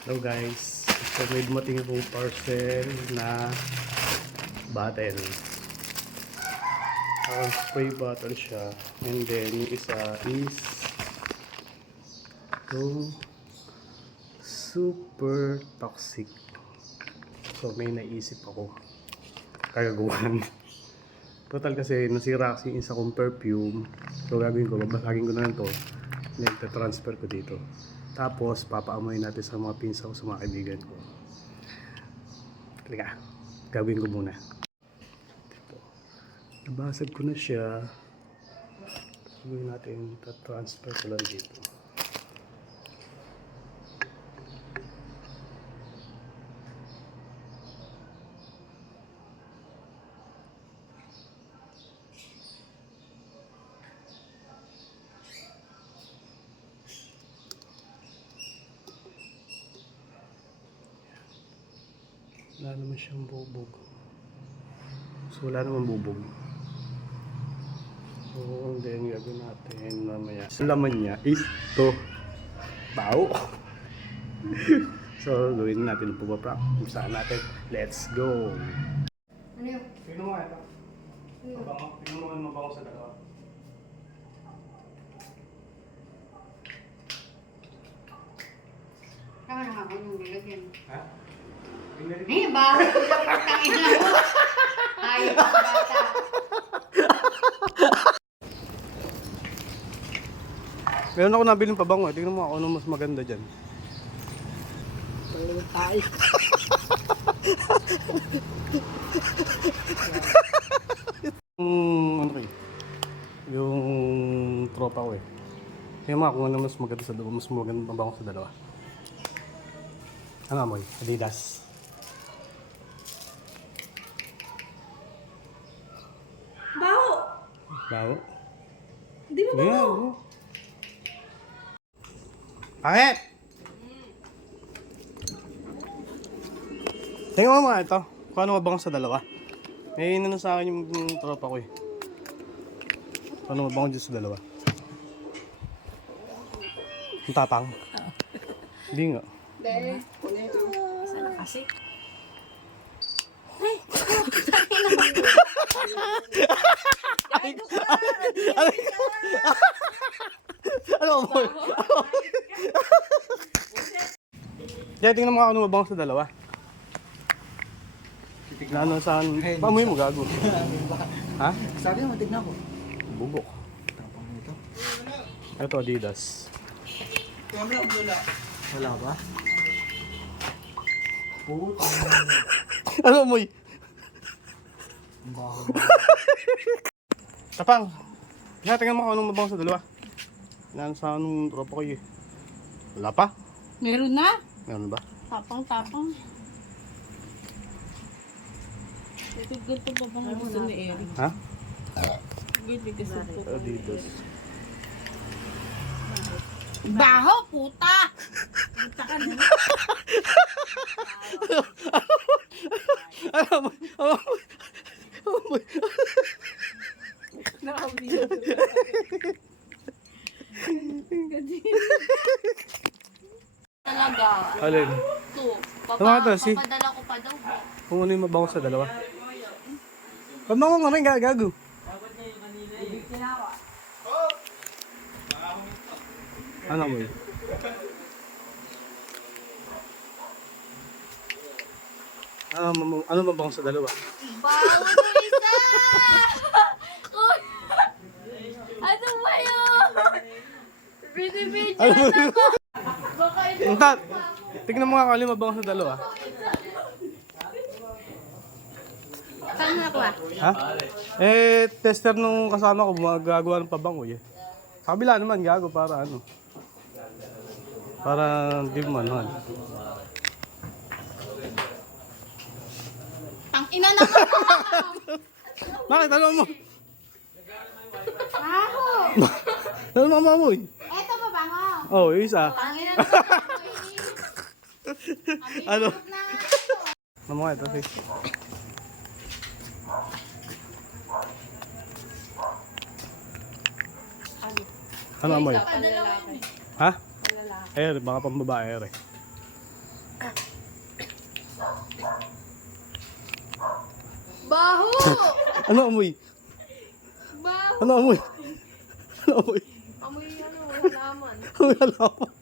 Hello guys, so may dumating akong parcel na bottle. Spray bottle siya, and then yung isa is yung super toxic. So may naisip ako kagagawan. Total kasi nasira kasi yung isa kong perfume. So gagawin ko, babasagin ko na lang to, then transfer ko dito. Tapos, papaamoy natin sa mga pinsa ko, sa mga kaibigan ko. Halika, gawin ko muna. Ito. Nabasag ko na siya. Gawin natin, transfer ko lang dito. Wala naman siyang bubog. So wala naman bubog. So then gagawin natin mamaya. Sa laman niya is ito. Bao! So gawin natin ang pagpaprak. Saan natin? Let's go! Ano yun? Tignan mo ito. Tignan mo ano mabango sa dalawa. Tama na ako nung nilagyan. Ha? Ay, baho ko lang pagkain na mo. Ayos ang bata. Meron ako nabiling pabango. Tingnan mo ako ano mas maganda dyan. Ay. Ano kayo? Yung tropa ko eh. Kaya mga kung ano mas maganda sa dalawa, mas maganda pabango sa dalawa. Ano amoy? Adidas. Baho! Bawo? Di ba Yeah. baho? Pangit! Tingnan mo mga ito. Kung ano mabango sa dalawa. May inano sa akin yung tropa ko eh. Kung ano mabango dyan sa dalawa. Ang tapang. Hindi nga. Sana kasi? Ano mo? Kaya tingnan mo ano mabango sa dalawa. Na ano saan? Pamoy mo gago. Ha? Sabi mo, tignan ko. Bubok. Tapang nito. Ito Adidas. Wala ba? Puta. Ano moy? Baho. Tapang. Kaya tingnan mo kung anong mabango sa dalawa. Yan sa anong tropa ko eh. Wala pa? Meron na? Meron ba? Tapang. Good pa bang gusto ni Eric? Ha? Good kasi po. Adidas. Baho, puta! Puta ka na. Ano mo? Ano mo? Nakabili. Talaga. Alin? Ito. Tama ito, si- Papadala ko pa daw. Kung ano yung mabango sa dalawa. Pabango nga rin gago. Ano mo yun? Ano mabango sa dalawa? Baho na isa! Uy! Ano ba yun? Binibidyo Ano mo na yun? ako. Baka ito. Ang tat! Tignan mo nga kung ano yung mabango sa dalawa. Saan mo nakuha? Ha? Eh, tester nung kasama ko, magagawa ng pabango eh. Sa kabila naman, gago para ano. Para di mo manuhan. Tang ina naman! Bakit? Ano mo? Baho! Ano mo mamoy? Eto ba bango? Oh, yung isa. Pangina naman! Ano? Na! Ano mo nga ito? Okay. Ano amoy? Padala ko yun eh. Ha? Air, baka pang babae air eh. Ano amoy? Baho. Ano amoy? Ano amoy? Amoy ano, halaman. Amoy halaman.